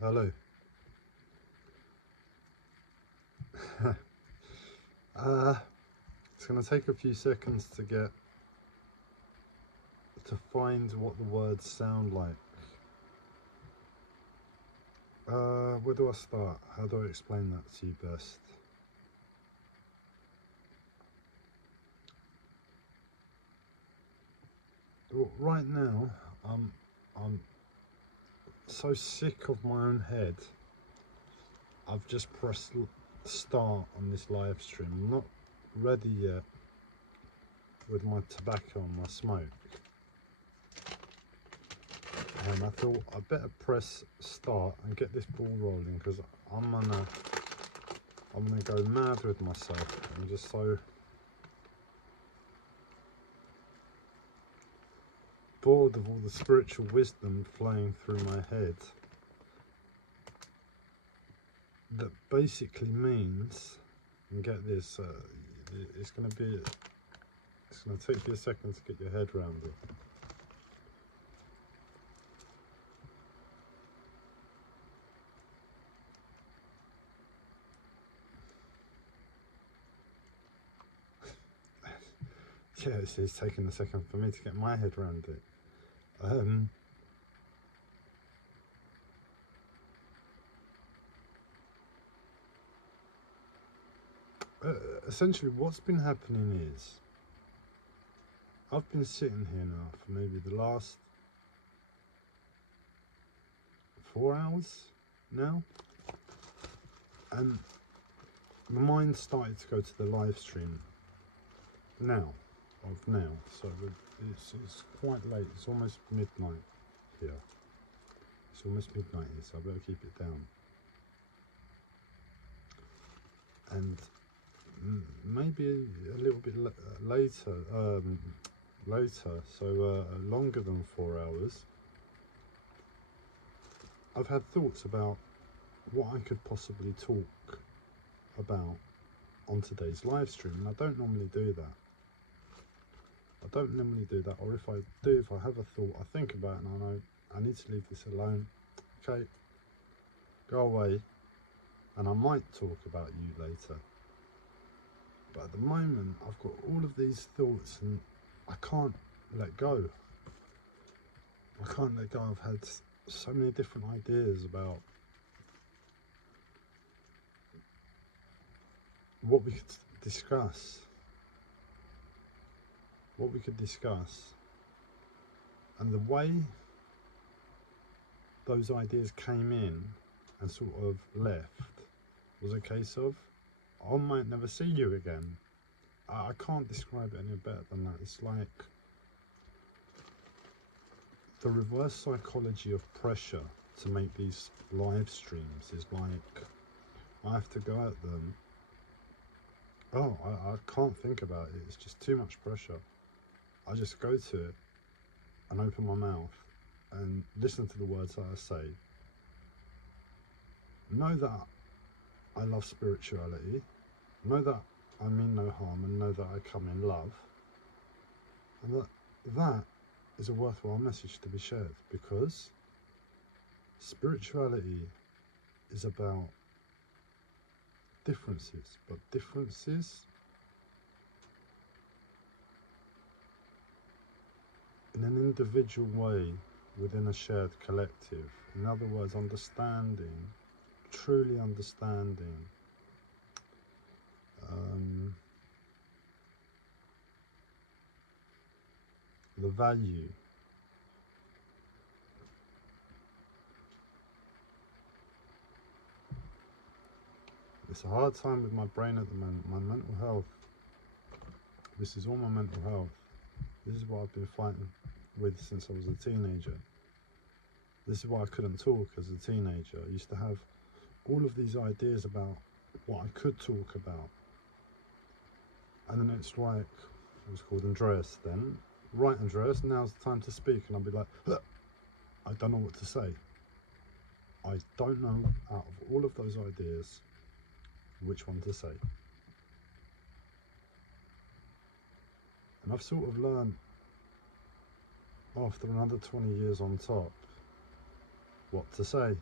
Hello. uh, it's going to take a few seconds to find what the words sound like. Where do I start? How do I explain that to you best? Well, right now, I'm so sick of my own head. I've just pressed start on this live stream. I'm not ready yet with my tobacco and my smoke. And I thought I'd better press start and get this ball rolling because I'm gonna go mad with myself. I'm just so bored of all the spiritual wisdom flowing through my head. That basically means, and get this, it's gonna take you a second to get your head around it. Yeah, it's taking a second for me to get my head around it. Essentially, what's been happening is I've been sitting here now for maybe the last 4 hours now, and my mind started to go to the live stream now. So it's quite late. It's almost midnight here. It's almost midnight here, so I better keep it down. And maybe a little bit later, so longer than 4 hours, I've had thoughts about what I could possibly talk about on today's live stream, and I don't normally do that. Or if I do, if I have a thought, I think about it and I know I need to leave this alone. Okay, go away, and I might talk about you later. But at the moment, I've got all of these thoughts and I can't let go. I've had so many different ideas about what we could discuss. And the way those ideas came in and sort of left was a case of, I might never see you again. I can't describe it any better than that. It's like the reverse psychology of pressure to make these live streams is like, I have to go at them. Oh, I can't think about it. It's just too much pressure. I just go to it and open my mouth and listen to the words that I say. Know that I love spirituality. Know that I mean no harm, and know that I come in love. And that is a worthwhile message to be shared, because spirituality is about differences, but differences in an individual way within a shared collective. In other words, truly understanding the value it's a hard time with my brain at the moment. My mental health, this is all my mental health. This is what I've been fighting with since I was a teenager. This is why I couldn't talk as a teenager. I used to have all of these ideas about what I could talk about. And then it's like, it was called Andreas then. Right, Andreas, now's the time to speak. And I'll be like, I don't know what to say. I don't know, out of all of those ideas, which one to say. And I've sort of learned, after another 20 years on top, what to say.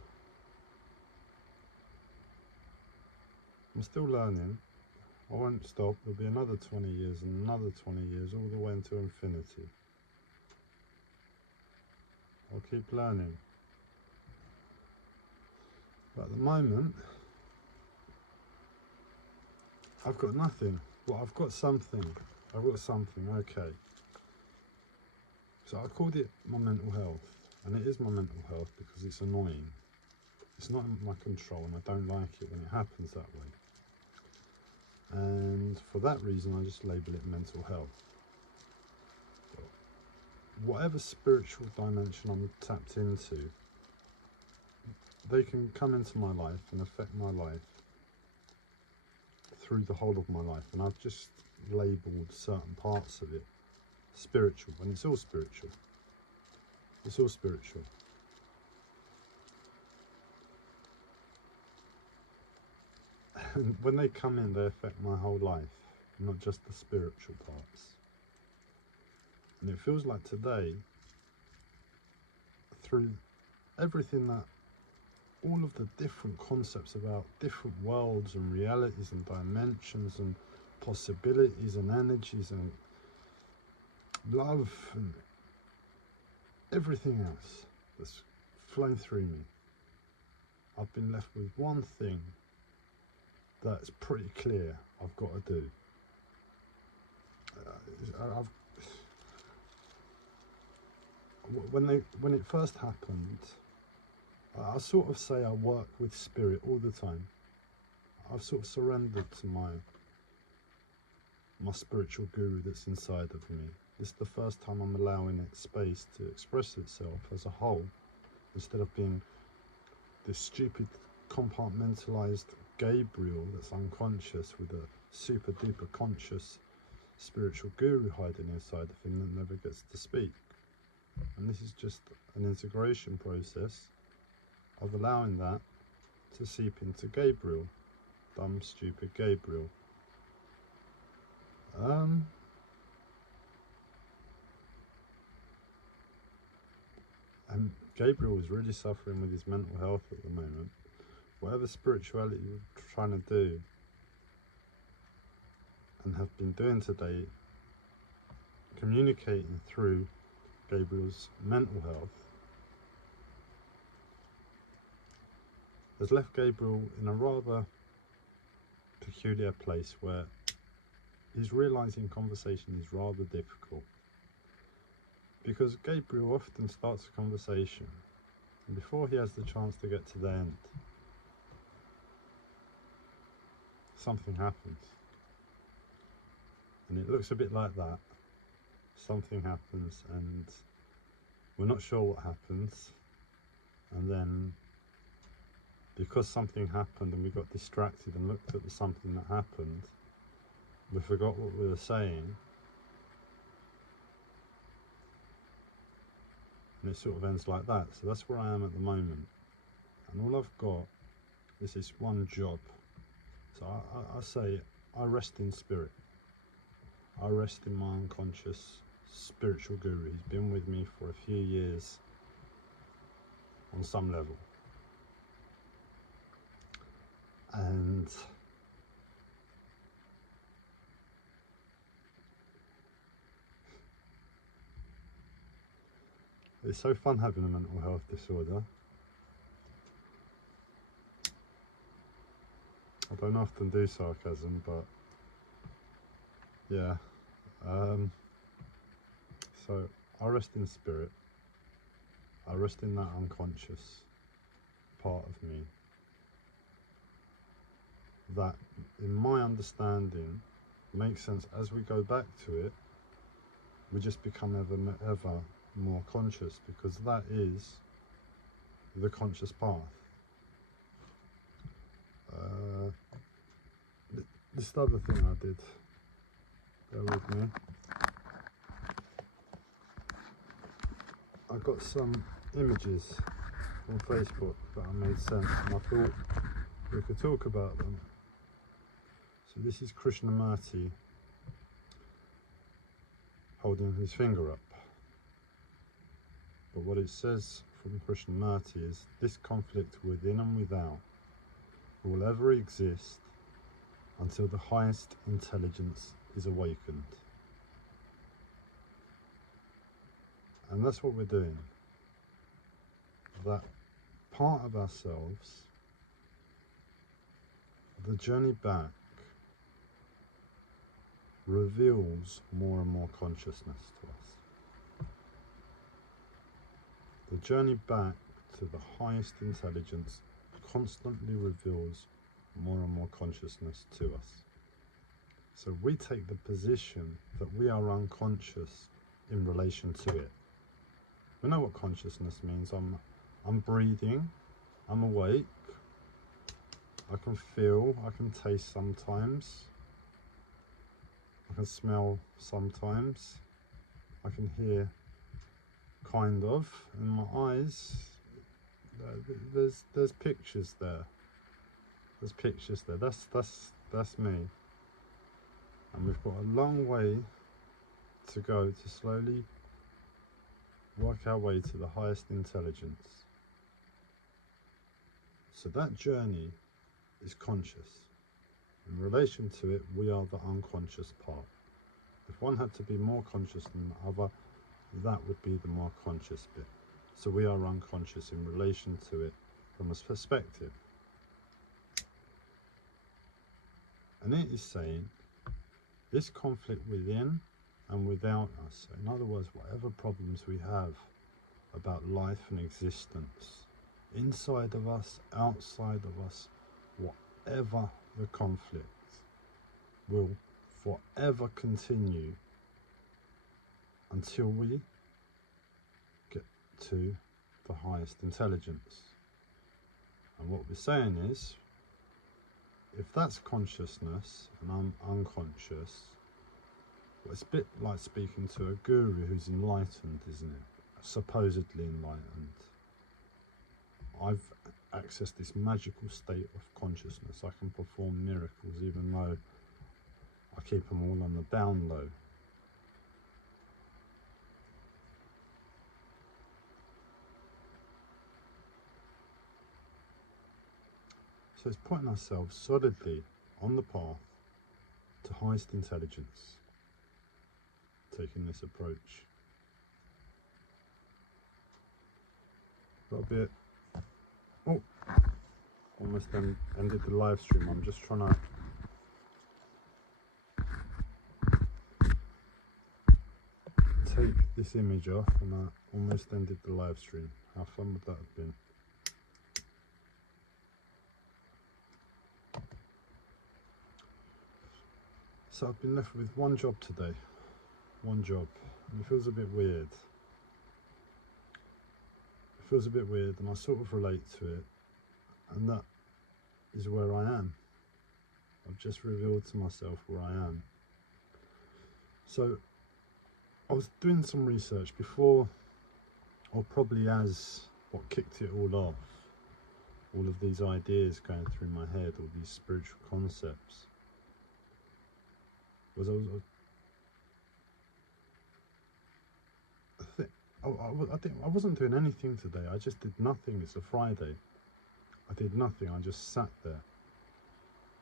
I'm still learning. I won't stop. There'll be another 20 years and another 20 years, all the way into infinity. I'll keep learning. But at the moment, I've got nothing. Well, I've got something. Okay. So I called it my mental health. And it is my mental health because it's annoying. It's not in my control, and I don't like it when it happens that way. And for that reason, I just label it mental health. But whatever spiritual dimension I'm tapped into, they can come into my life and affect my life through the whole of my life. And I've just labelled certain parts of it spiritual, and it's all spiritual. It's all spiritual. And when they come in, they affect my whole life, not just the spiritual parts. And it feels like today, through everything that, all of the different concepts about different worlds and realities and dimensions and possibilities and energies and love and everything else that's flown through me, I've been left with one thing that's pretty clear I've got to do. When it first happened, I sort of say I work with spirit all the time. I've sort of surrendered to my spiritual guru that's inside of me. This is the first time I'm allowing it space to express itself as a whole, instead of being this stupid compartmentalized Gabriel that's unconscious with a super duper conscious spiritual guru hiding inside of him that never gets to speak. And this is just an integration process of allowing that to seep into Gabriel, dumb stupid Gabriel. And Gabriel is really suffering with his mental health at the moment. Whatever spirituality you're trying to do and have been doing today, communicating through Gabriel's mental health, has left Gabriel in a rather peculiar place where he's realising conversation is rather difficult. Because Gabriel often starts a conversation, and before he has the chance to get to the end, something happens. And it looks a bit like that. Something happens and we're not sure what happens, and then because something happened and we got distracted and looked at the something that happened, we forgot what we were saying, and it sort of ends like that. So that's where I am at the moment, and all I've got is this one job. So I say I rest in spirit. I rest in my unconscious spiritual guru. He's been with me for a few years on some level, and it's so fun having a mental health disorder. I don't often do sarcasm, but yeah. So I rest in spirit. I rest in that unconscious part of me that, in my understanding, makes sense. As we go back to it, we just become ever more conscious, because that is the conscious path. This other thing I did, bear with me. I got some images on Facebook that I made sense, and I thought we could talk about them. So this is Krishnamurti holding his finger up. But what it says from Krishnamurti is, this conflict within and without will ever exist until the highest intelligence is awakened. And that's what we're doing. That part of ourselves, the journey back, reveals more and more consciousness to us. The journey back to the highest intelligence constantly reveals more and more consciousness to us. So we take the position that we are unconscious in relation to it. We know what consciousness means. I'm breathing, I'm awake, I can feel, I can taste sometimes, I can smell sometimes, I can hear kind of, in my eyes, there's pictures there. There's pictures there. That's me. And we've got a long way to go to slowly work our way to the highest intelligence. So that journey is conscious. In relation to it, we are the unconscious part. If one had to be more conscious than the other, that would be the more conscious bit. So we are unconscious in relation to it from a perspective. And it is saying this conflict within and without us. In other words, whatever problems we have about life and existence, inside of us, outside of us, whatever the conflict, will forever continue until we get to the highest intelligence. And what we're saying is, if that's consciousness and I'm unconscious, well, it's a bit like speaking to a guru who's enlightened, isn't it? Supposedly enlightened. I've accessed this magical state of consciousness. I can perform miracles even though I keep them all on the down low. So it's putting ourselves solidly on the path to highest intelligence, taking this approach. Got a bit, almost ended the live stream. I'm just trying to take this image off, and I almost ended the live stream. How fun would that have been? So I've been left with one job today, and it feels a bit weird. It feels a bit weird, and I sort of relate to it, and that is where I am. I've just revealed to myself where I am. So I was doing some research before, or probably as what kicked it all off, all of these ideas going through my head, all these spiritual concepts, was I wasn't doing anything today. I just did nothing. It's a Friday. I did nothing. I just sat there.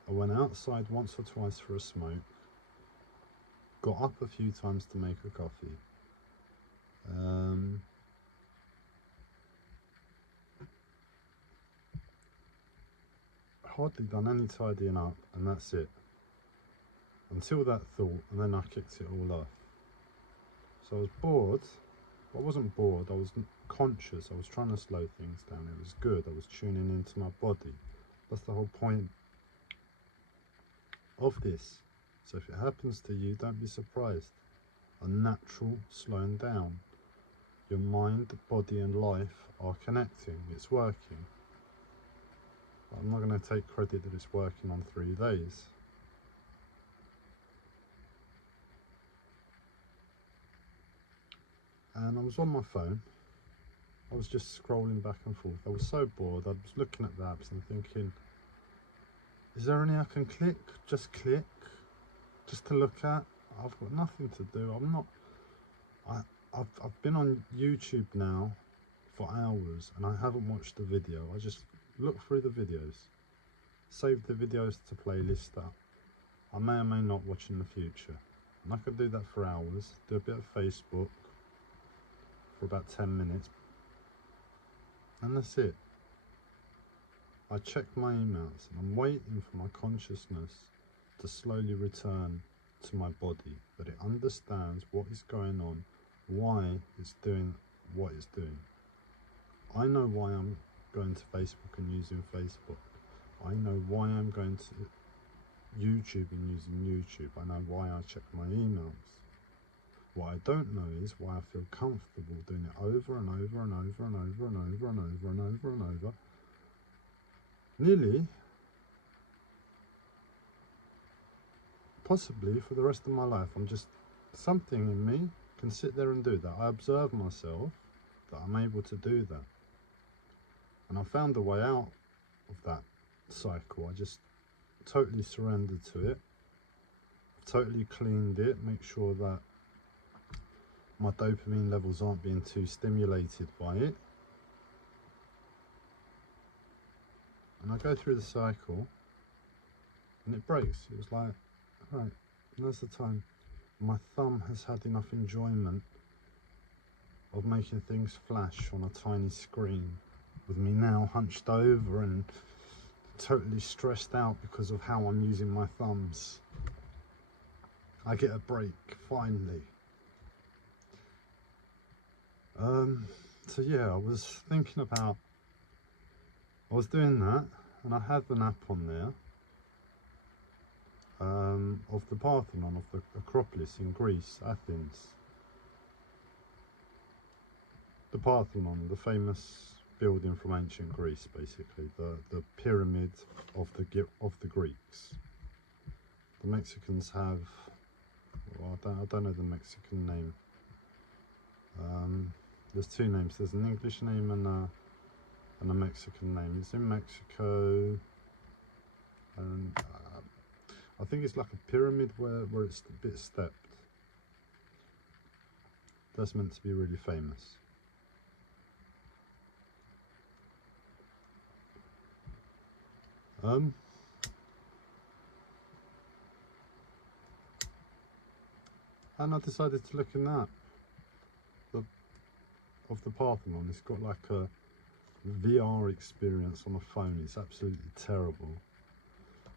I went outside once or twice for a smoke, got up a few times to make a coffee. Hardly done any tidying up, and that's it. Until that thought, and then I kicked it all off. So I was bored. I wasn't bored, I was conscious. I was trying to slow things down. It was good. I was tuning into my body. That's the whole point of this. So if it happens to you, don't be surprised. A natural slowing down. Your mind, body and life are connecting. It's working. But I'm not going to take credit that it's working on 3 days. And I was on my phone. I was just scrolling back and forth. I was so bored. I was looking at the apps and thinking, is there any I can click? Just click, just to look at. I've got nothing to do. I've been on YouTube now for hours and I haven't watched the video. I just look through the videos, save the videos to playlist up, I may or may not watch in the future. And I could do that for hours, do a bit of Facebook for about 10 minutes, and that's it. I check my emails and I'm waiting for my consciousness to slowly return to my body, that it understands what is going on, why it's doing what it's doing. I know why I'm going to Facebook and using Facebook. I know why I'm going to YouTube and using YouTube. I know why I check my emails. What I don't know is why I feel comfortable doing it over and over and over and over and over and over and over and over. Nearly, possibly for the rest of my life. Something in me can sit there and do that. I observe myself that I'm able to do that. And I found a way out of that cycle. I just totally surrendered to it, totally cleaned it, make sure that my dopamine levels aren't being too stimulated by it. And I go through the cycle and it breaks. It was like, right, now's the time. My thumb has had enough enjoyment of making things flash on a tiny screen, with me now hunched over and totally stressed out because of how I'm using my thumbs. I get a break, finally. So yeah, I was doing that, and I had an app on there of the Parthenon, of the Acropolis in Greece, Athens. The Parthenon, the famous building from ancient Greece, basically, the pyramid of the Greeks. The Mexicans have, well, I don't know the Mexican name. There's two names. There's an English name and a Mexican name. It's in Mexico, and I think it's like a pyramid where it's a bit stepped. That's meant to be really famous. And I decided to look in that, of the Parthenon. It's got like a VR experience on the phone. It's absolutely terrible.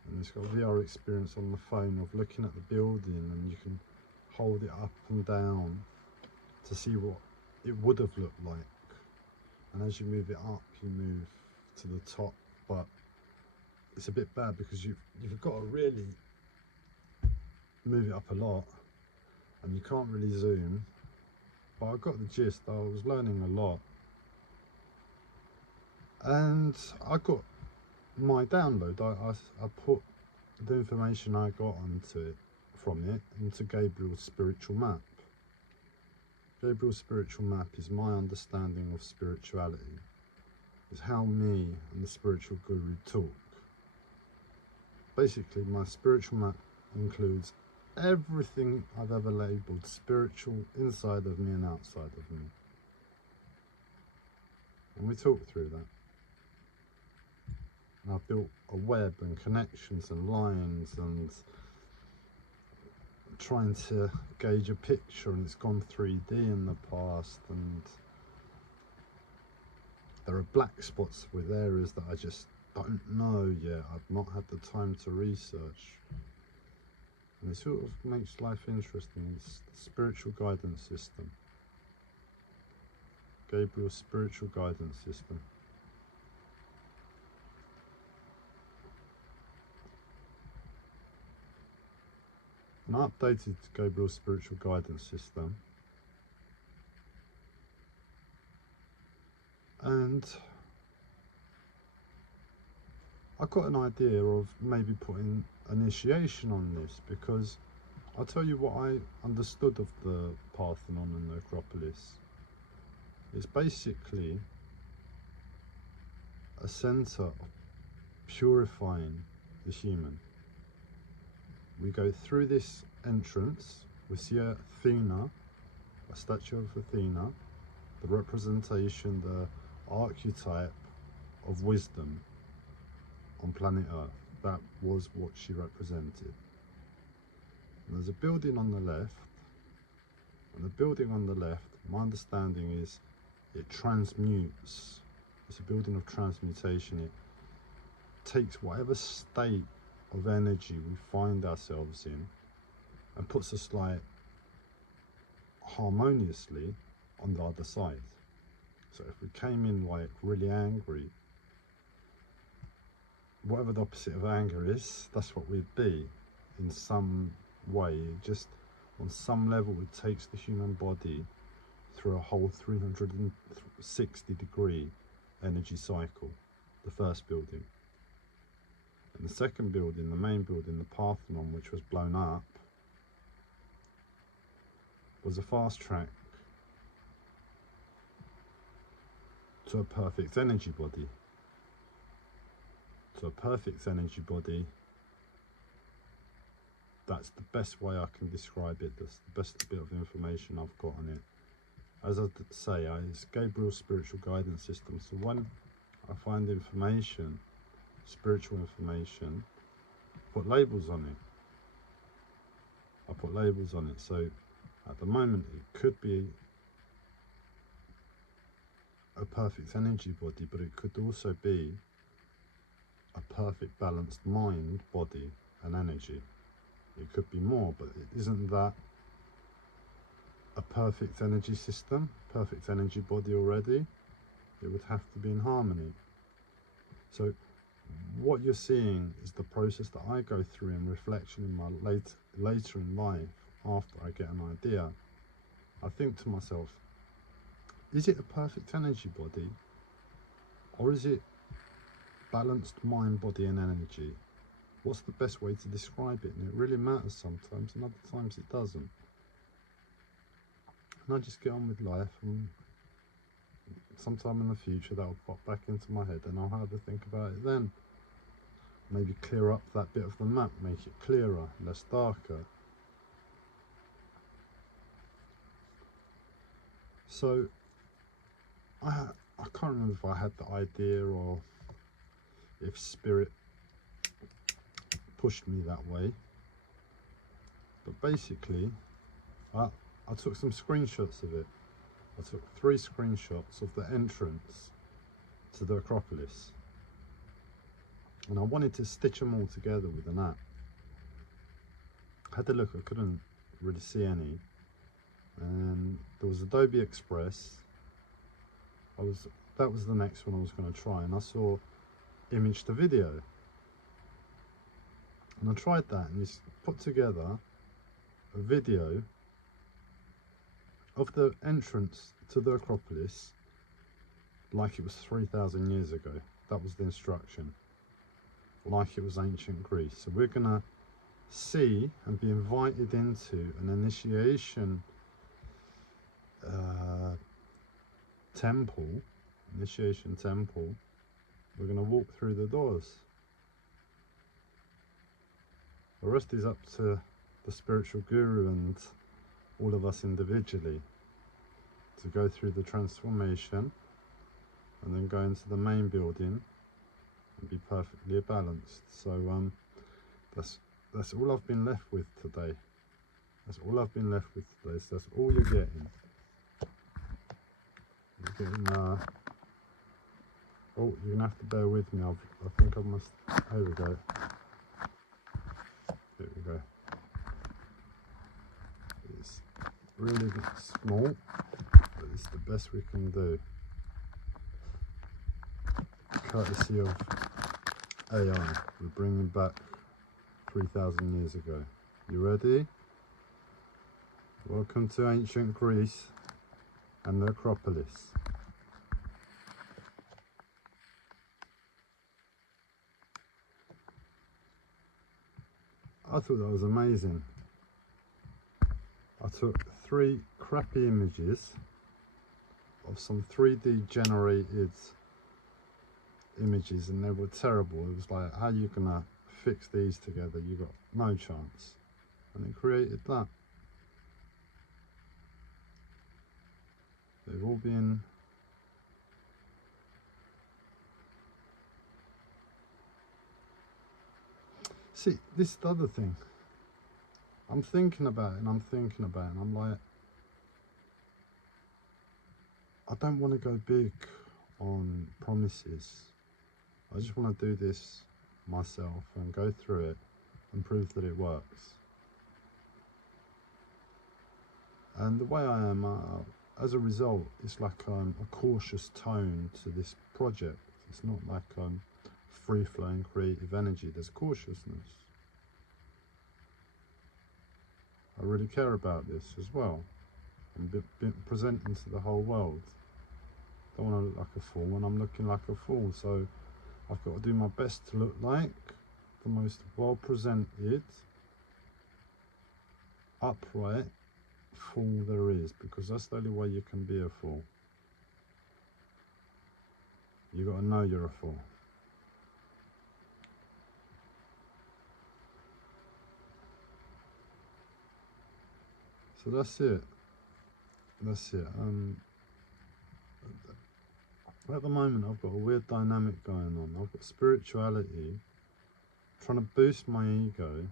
And it's got a VR experience on the phone of looking at the building, and you can hold it up and down to see what it would have looked like. And as you move it up, you move to the top, but it's a bit bad because you've got to really move it up a lot, and you can't really zoom. But I got the gist. I was learning a lot, and I got my download. I put the information I got from it into Gabriel's spiritual map. Gabriel's spiritual map is my understanding of spirituality. It's how me and the spiritual guru talk. Basically, my spiritual map includes everything I've ever labelled spiritual inside of me and outside of me. And we talk through that. And I've built a web and connections and lines and trying to gauge a picture, and it's gone 3D in the past, and there are black spots with areas that I just don't know yet. I've not had the time to research. And it sort of makes life interesting. It's the spiritual guidance system. Gabriel's spiritual guidance system. And I updated Gabriel's spiritual guidance system. And I got an idea of maybe putting initiation on this, because I'll tell you what I understood of the Parthenon and the Acropolis. It's basically a centre of purifying the human. We go through this entrance, we see Athena, a statue of Athena, the representation, the archetype of wisdom on planet Earth. That was what she represented. And there's a building on the left, and the building on the left, my understanding is it transmutes. It's a building of transmutation. It takes whatever state of energy we find ourselves in and puts us like harmoniously on the other side. So if we came in like really angry, whatever the opposite of anger is, that's what we'd be in some way. It just on some level it takes the human body through a whole 360-degree energy cycle, the first building. And the second building, the main building, the Parthenon, which was blown up, was a fast track to a perfect energy body. To a perfect energy body, that's the best way I can describe it. That's the best bit of information I've got on it. As I say, it's Gabriel's spiritual guidance system. So when I find information, spiritual information, put labels on it. I put labels on it. So at the moment it could be a perfect energy body, but it could also be a perfect balanced mind, body and energy. It could be more, but isn't that a perfect energy system, perfect energy body already? It would have to be in harmony. So what you're seeing is the process that I go through in reflection in my later in life. After I get an idea, I think to myself, is it a perfect energy body, or is it balanced mind, body and energy? What's the best way to describe it? And it really matters sometimes, and other times it doesn't. And I just get on with life, and sometime in the future that'll pop back into my head and I'll have to think about it then. Maybe clear up that bit of the map, make it clearer, less darker. So I can't remember if I had the idea or if spirit pushed me that way, but basically I took some screenshots of it. I took 3 screenshots of the entrance to the Acropolis, and I wanted to stitch them all together with an app. I had to look, I couldn't really see any, and there was Adobe Express. That was the next one I was going to try, and I saw image to video, and I tried that, and you put together a video of the entrance to the Acropolis like it was 3,000 years ago. That was the instruction, like it was ancient Greece. So we're gonna see and be invited into an initiation temple. We're gonna walk through the doors. The rest is up to the spiritual guru and all of us individually to go through the transformation and then go into the main building and be perfectly balanced. So that's all I've been left with today. That's all I've been left with today. So that's all you're getting. You're getting oh, you're gonna have to bear with me. I think I must. Here we go. Here we go. It's really small, but it's the best we can do, courtesy of AI. We're bringing back 3,000 years ago. You ready? Welcome to ancient Greece and the Acropolis. I thought that was amazing. I took 3 crappy images of some 3D generated images, and they were terrible. It was like, how are you gonna fix these together? You got no chance. And it created that. They've all been see, this is the other thing. I'm thinking about it and I'm thinking about it and I'm like, I don't want to go big on promises. I just want to do this myself and go through it and prove that it works. And the way I am, as a result, it's like a cautious tone to this project. It's not like free-flowing creative energy. There's cautiousness. I really care about this as well. I'm presenting to the whole world. Don't want to look like a fool when I'm looking like a fool. So I've got to do my best to look like the most well-presented, upright fool there is, because that's the only way you can be a fool. You got to know you're a fool. So that's it. That's it. At the moment I've got a weird dynamic going on. I've got spirituality trying to boost my ego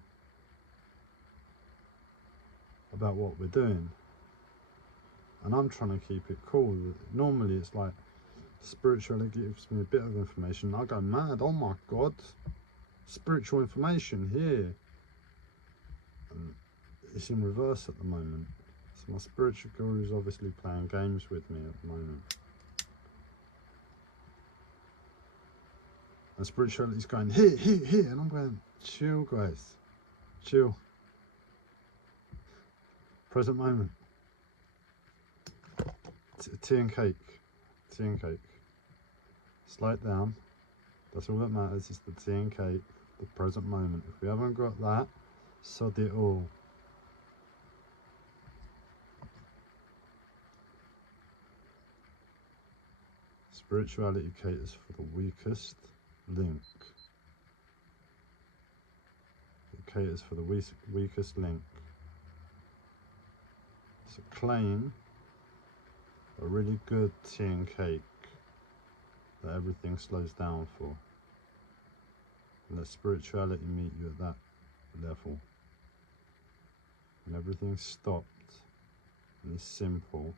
about what we're doing, and I'm trying to keep it cool. Normally it's like spirituality gives me a bit of information, I go mad. Oh my god, spiritual information here. And it's in reverse at the moment. So my spiritual guru is obviously playing games with me at the moment. And spirituality is going here, here, here, and I'm going, chill guys, chill. Present moment. Tea and cake, tea and cake. Slow it down. That's all that matters, is the tea and cake, the present moment. If we haven't got that, sod it all. Spirituality caters for the weakest link. It caters for the weakest link. So claim a really good tea and cake that everything slows down for. And let spirituality meet you at that level. And everything's stopped and it's simple.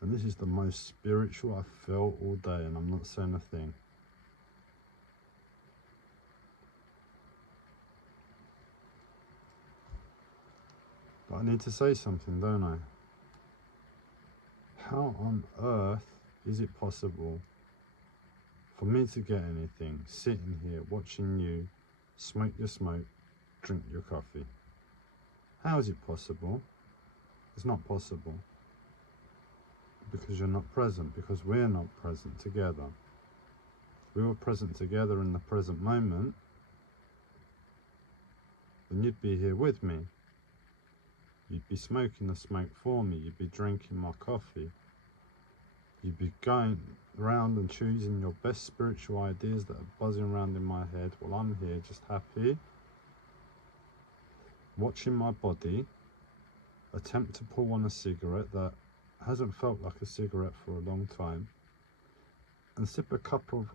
And this is the most spiritual I've felt all day, and I'm not saying a thing. But I need to say something, don't I? How on earth is it possible for me to get anything sitting here watching you smoke your smoke, drink your coffee? How is it possible? It's not possible. Because you're not present, because we're not present together. If we were present together in the present moment, then you'd be here with me. You'd be smoking the smoke for me, you'd be drinking my coffee. You'd be going around and choosing your best spiritual ideas that are buzzing around in my head while I'm here just happy, watching my body attempt to pull on a cigarette that hasn't felt like a cigarette for a long time, and sip a cup of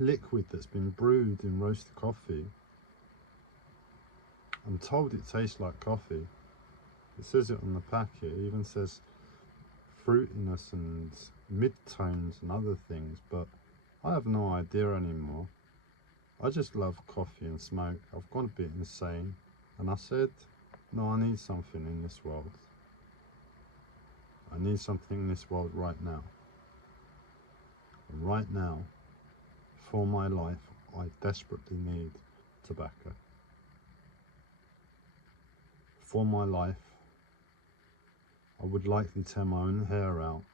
liquid that's been brewed in roasted coffee. I'm told it tastes like coffee. It says it on the packet. It even says fruitiness and mid-tones and other things, but I have no idea anymore. I just love coffee and smoke. I've gone a bit insane, and I said, no, I need something in this world. I need something in this world right now. And right now, for my life, I desperately need tobacco. For my life, I would likely tear my own hair out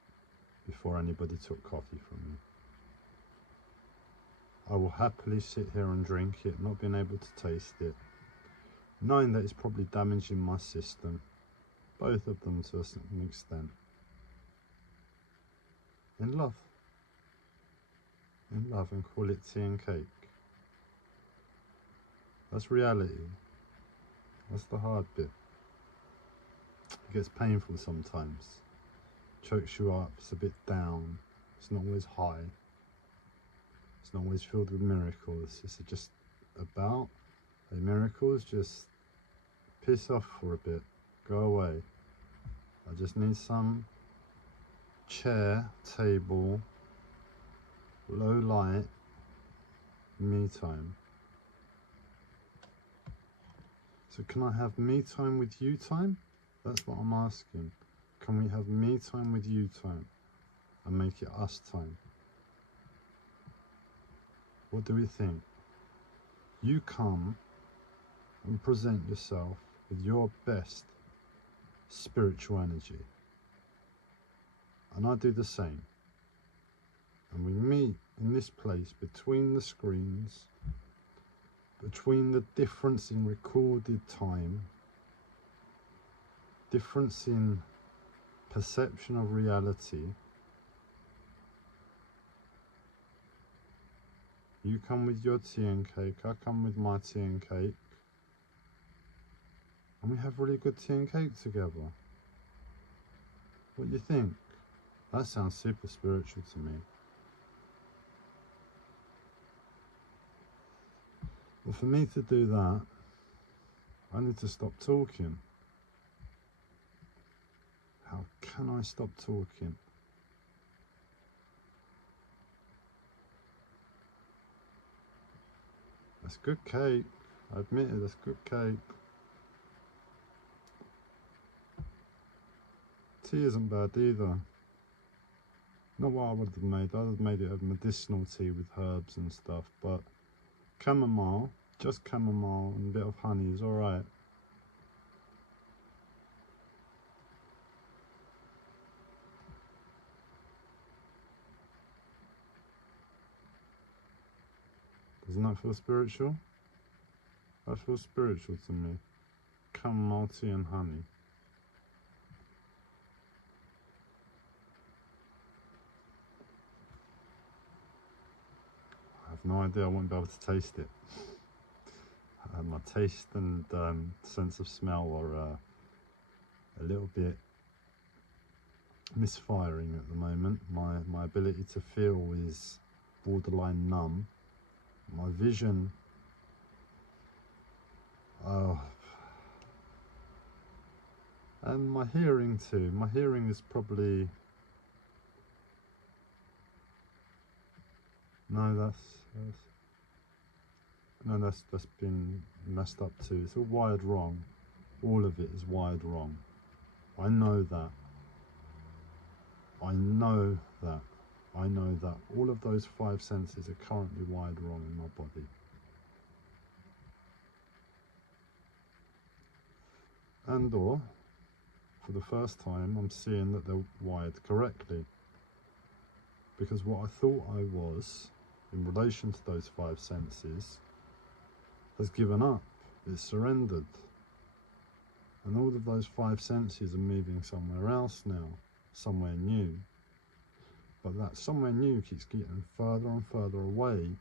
before anybody took coffee from me. I will happily sit here and drink it, not being able to taste it, knowing that it's probably damaging my system, both of them to a certain extent. In love, and call it tea and cake. That's reality. That's the hard bit. It gets painful sometimes. Chokes you up, it's a bit down. It's not always high. It's not always filled with miracles. It's just about miracles. Just piss off for a bit. Go away. I just need some chair, table, low light, me time. So can I have me time with you time? That's what I'm asking. Can we have me time with you time and make it us time? What do we think? You come and present yourself with your best spiritual energy, and I do the same, and we meet in this place between the screens, between the difference in recorded time, difference in perception of reality. You come with your tea and cake, I come with my tea and cake, and we have really good tea and cake together. What do you think? That sounds super spiritual to me. Well, for me to do that, I need to stop talking. How can I stop talking? That's good cake. I admit it, that's good cake. Tea isn't bad either. Not what I would have made. I would have made it a medicinal tea with herbs and stuff, but chamomile, just chamomile and a bit of honey is alright. Doesn't that feel spiritual? That feels spiritual to me. Chamomile tea and honey. I have no idea, I won't be able to taste it. My taste and sense of smell are a little bit misfiring at the moment. My ability to feel is borderline numb. My vision, and my hearing too. My hearing is probably, that's been messed up too. It's all wired wrong. All of it is wired wrong. I know that. I know that. I know that all of those 5 senses are currently wired wrong in my body. And or, for the first time, I'm seeing that they're wired correctly. Because what I thought I was, in relation to those 5 senses, has given up. It's surrendered. And all of those 5 senses are moving somewhere else now, somewhere new. But that somewhere new keeps getting further and further away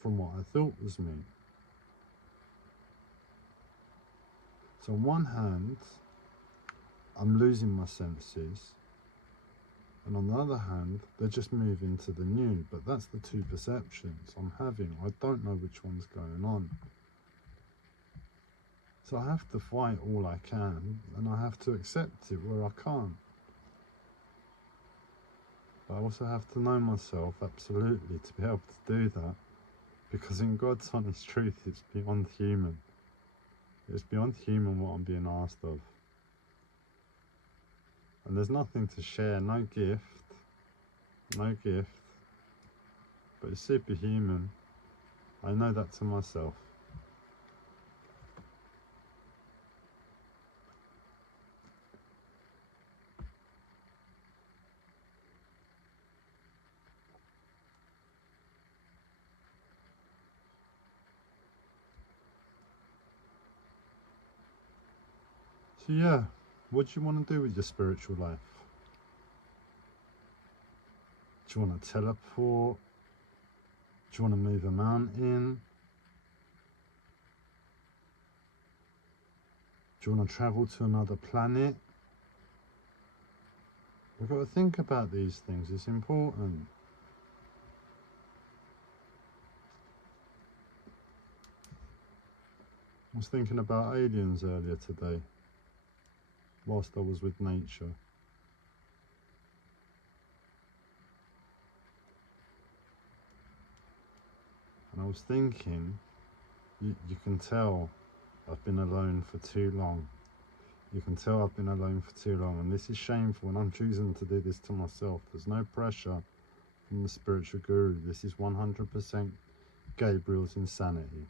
from what I thought was me. So on one hand, I'm losing my senses, and on the other hand, they're just moving to the new. But that's the 2 perceptions I'm having. I don't know which one's going on. So I have to fight all I can, and I have to accept it where I can't. But I also have to know myself absolutely to be able to do that, because in God's honest truth, it's beyond human. It's beyond human what I'm being asked of. And there's nothing to share, no gift, but it's superhuman. I know that to myself. So yeah, what do you want to do with your spiritual life? Do you want to teleport? Do you want to move a mountain? Do you want to travel to another planet? We've got to think about these things. It's important. I was thinking about aliens earlier today, whilst I was with nature. And I was thinking, you can tell I've been alone for too long. You can tell I've been alone for too long, and this is shameful, and I'm choosing to do this to myself. There's no pressure from the spiritual guru. This is 100% Gabriel's insanity.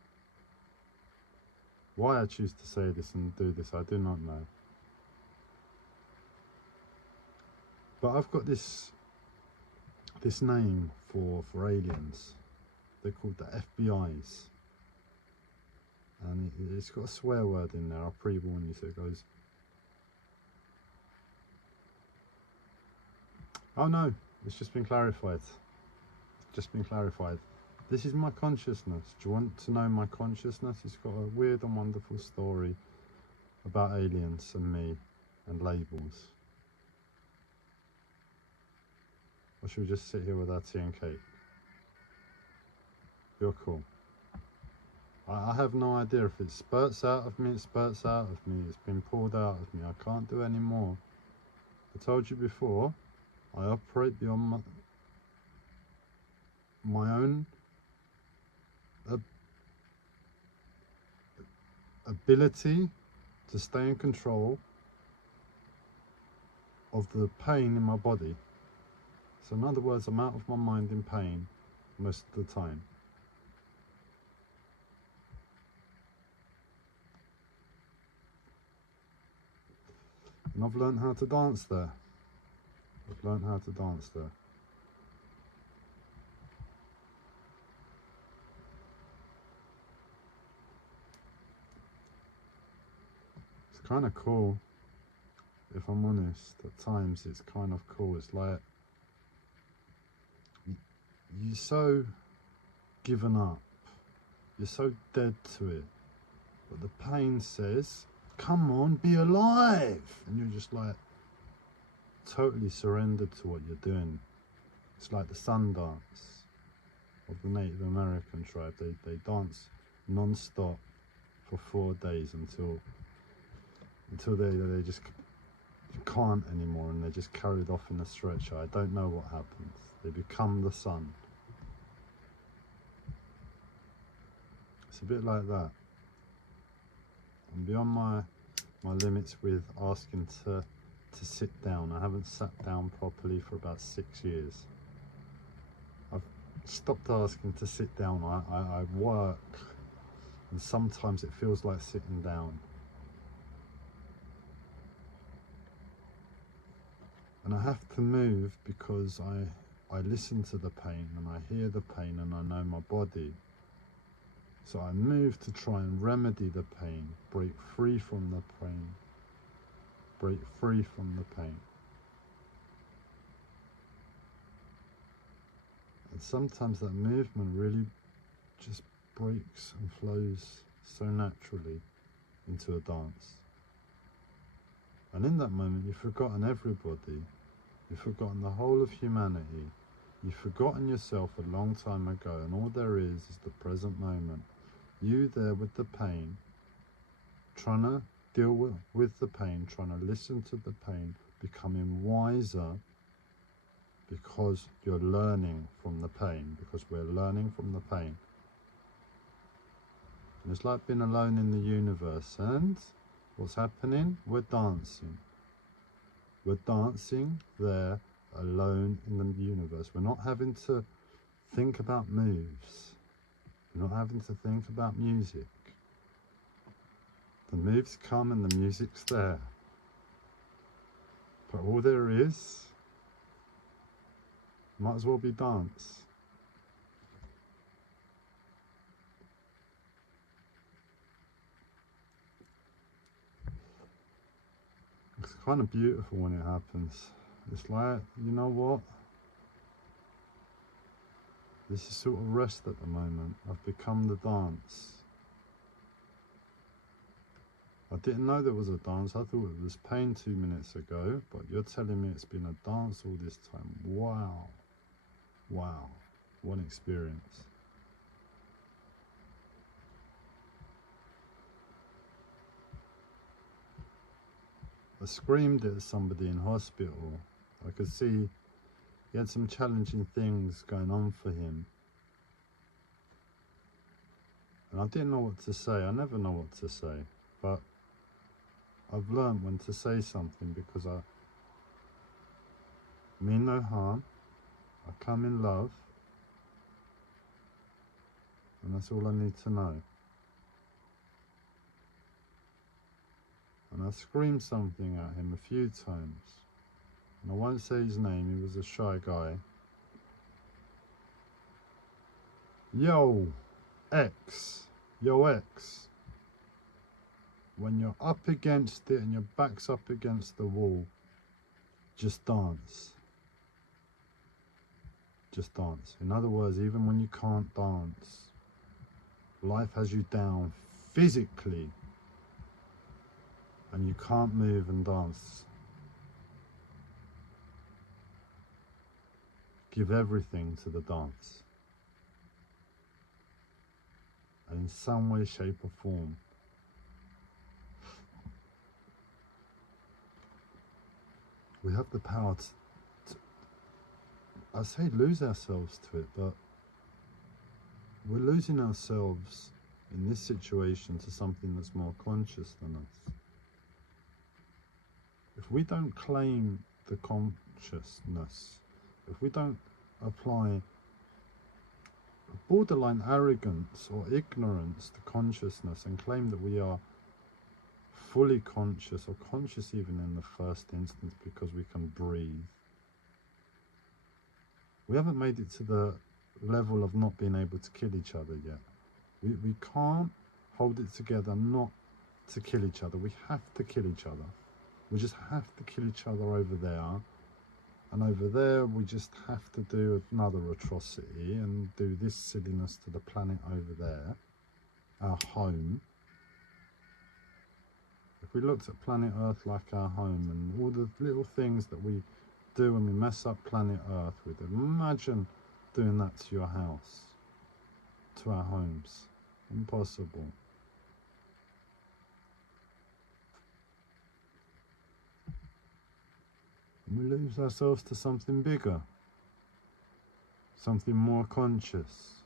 Why I choose to say this and do this, I do not know. But I've got this name for aliens. They're called the FBIs. And it's got a swear word in there. I'll pre-warn you, so it goes... Oh no, it's just been clarified. It's just been clarified. This is my consciousness. Do you want to know my consciousness? It's got a weird and wonderful story about aliens and me and labels. Or should we just sit here with our tea and cake? You're cool. I have no idea if it spurts out of me, it spurts out of me. It's been pulled out of me. I can't do any more. I told you before, I operate beyond my own ability to stay in control of the pain in my body. So in other words, I'm out of my mind in pain most of the time. And I've learned how to dance there. I've learned how to dance there. It's kind of cool, if I'm honest. At times it's kind of cool. It's like you're so given up. You're so dead to it. But the pain says, come on, be alive. And you're just like totally surrendered to what you're doing. It's like the sun dance of the Native American tribe. They dance non-stop for 4 days until they just can't anymore, and they're just carried off in a stretcher. I don't know what happens. They become the sun. It's a bit like that. I'm beyond my limits with asking to sit down. I haven't sat down properly for about 6 years. I've stopped asking to sit down. I work, and sometimes it feels like sitting down. And I have to move because I listen to the pain and I hear the pain and I know my body. So I move to try and remedy the pain, break free from the pain, break free from the pain. And sometimes that movement really just breaks and flows so naturally into a dance. And in that moment you've forgotten everybody, you've forgotten the whole of humanity, you've forgotten yourself a long time ago, and all there is the present moment. You there with the pain, trying to deal with the pain, trying to listen to the pain, becoming wiser because you're learning from the pain, because we're learning from the pain. And it's like being alone in the universe, and what's happening? We're dancing. We're dancing there alone in the universe. We're not having to think about moves. We're not having to think about music. The moves come and the music's there. But all there is might as well be dance. It's kind of beautiful when it happens. It's like, you know what? This is sort of rest at the moment. I've become the dance. I didn't know there was a dance. I thought it was pain 2 minutes ago, but you're telling me it's been a dance all this time. Wow. Wow. What an experience. I screamed at somebody in hospital. I could see he had some challenging things going on for him. And I didn't know what to say. I never know what to say. But I've learned when to say something, because I mean no harm. I come in love. And that's all I need to know. And I screamed something at him a few times. And I won't say his name, he was a shy guy. Yo, X. Yo, X. When you're up against it and your back's up against the wall, just dance. Just dance. In other words, even when you can't dance, life has you down physically and you can't move and dance. Give everything to the dance. And in some way, shape or form, we have the power to, I say lose ourselves to it, but we're losing ourselves in this situation to something that's more conscious than us. If we don't claim the consciousness, if we don't apply borderline arrogance or ignorance to consciousness and claim that we are fully conscious, or conscious even in the first instance because we can breathe, we haven't made it to the level of not being able to kill each other yet. We can't hold it together not to kill each other. We have to kill each other. We just have to kill each other over there. And over there, we just have to do another atrocity and do this silliness to the planet over there, our home. If we looked at planet Earth like our home and all the little things that we do when we mess up planet Earth with, imagine doing that to your house, to our homes. Impossible. And we lose ourselves to something bigger, something more conscious.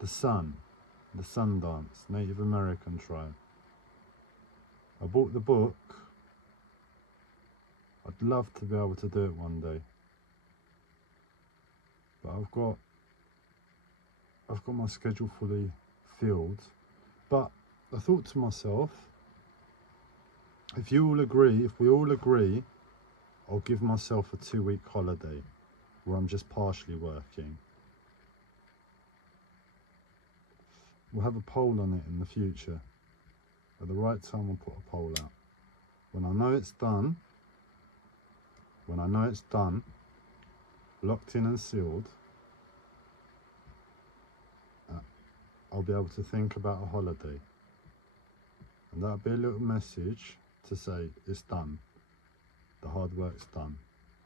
The sun dance, Native American tribe. I bought the book. I'd love to be able to do it one day, but I've got my schedule fully filled. But I thought to myself, if we all agree, I'll give myself a 2-week holiday where I'm just partially working. We'll have a poll on it in the future. At the right time, I'll put a poll out. When I know it's done, locked in and sealed, I'll be able to think about a holiday. And that'll be a little message to say it's done. The hard work's done.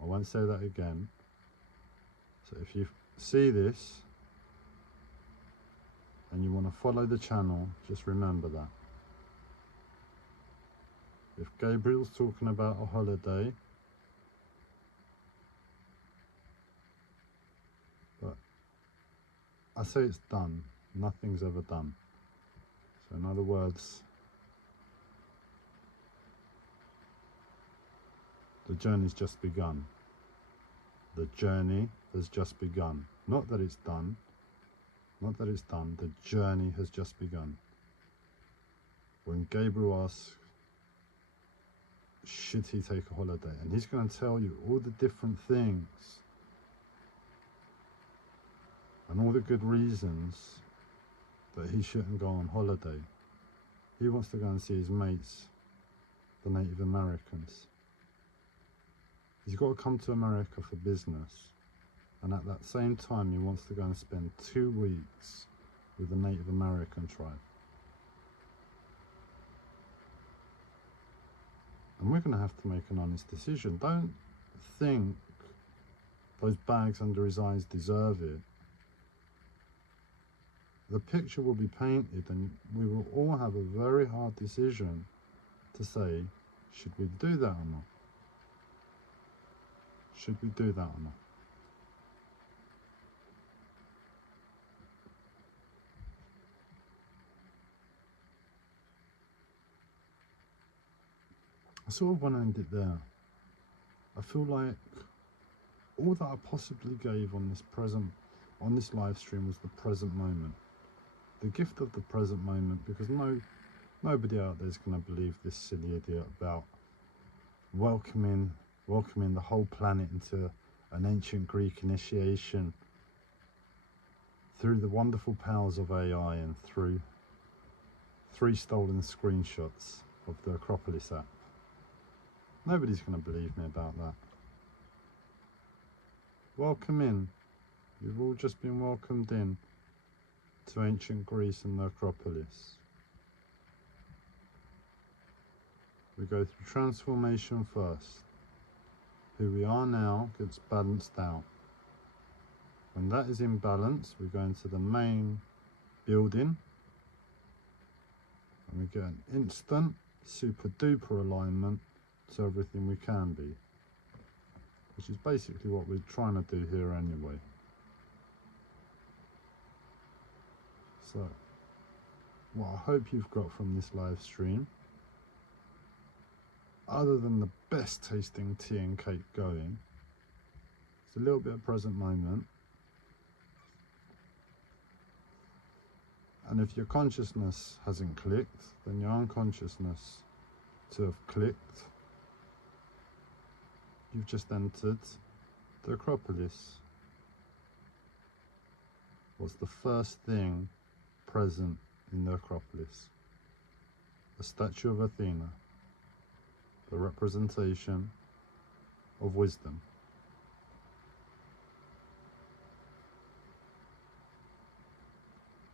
I won't say that again. So if you see this and you want to follow the channel, just remember that. If Gabriel's talking about a holiday, but I say it's done. Nothing's ever done. So in other words, the journey's just begun. The journey has just begun. Not that it's done. Not that it's done. The journey has just begun. When Gabriel asks, should he take a holiday? And he's going to tell you all the different things and all the good reasons that he shouldn't go on holiday. He wants to go and see his mates, the Native Americans. He's got to come to America for business, and at that same time he wants to go and spend 2 weeks with the Native American tribe. And we're going to have to make an honest decision. Don't think those bags under his eyes deserve it. The picture will be painted and we will all have a very hard decision to say, should we do that or not? Should we do that or not? I sort of want to end it there. I feel like all that I possibly gave on this live stream was the present moment. The gift of the present moment, because nobody out there is going to believe this silly idiot about welcoming the whole planet into an ancient Greek initiation through the wonderful powers of AI and through 3 stolen screenshots of the Acropolis app. Nobody's going to believe me about that. Welcome in. You've all just been welcomed in to ancient Greece and the Acropolis. We go through transformation first. Who we are now gets balanced out. When that is in balance, we go into the main building and we get an instant super duper alignment to everything we can be, which is basically what we're trying to do here anyway. So, what I hope you've got from this live stream, other than the best tasting tea and cake going, it's a little bit of present moment. And if your consciousness hasn't clicked, then your unconsciousness to have clicked. You've just entered the Acropolis. What's the first thing present in the Acropolis? A statue of Athena, the representation of wisdom.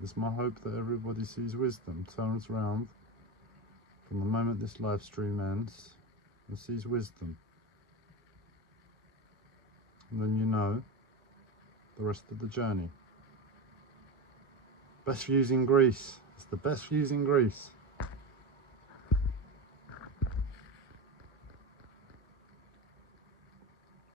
It's my hope that everybody sees wisdom, turns around from the moment this live stream ends and sees wisdom. And then you know the rest of the journey. Best views in Greece. It's the best views in Greece.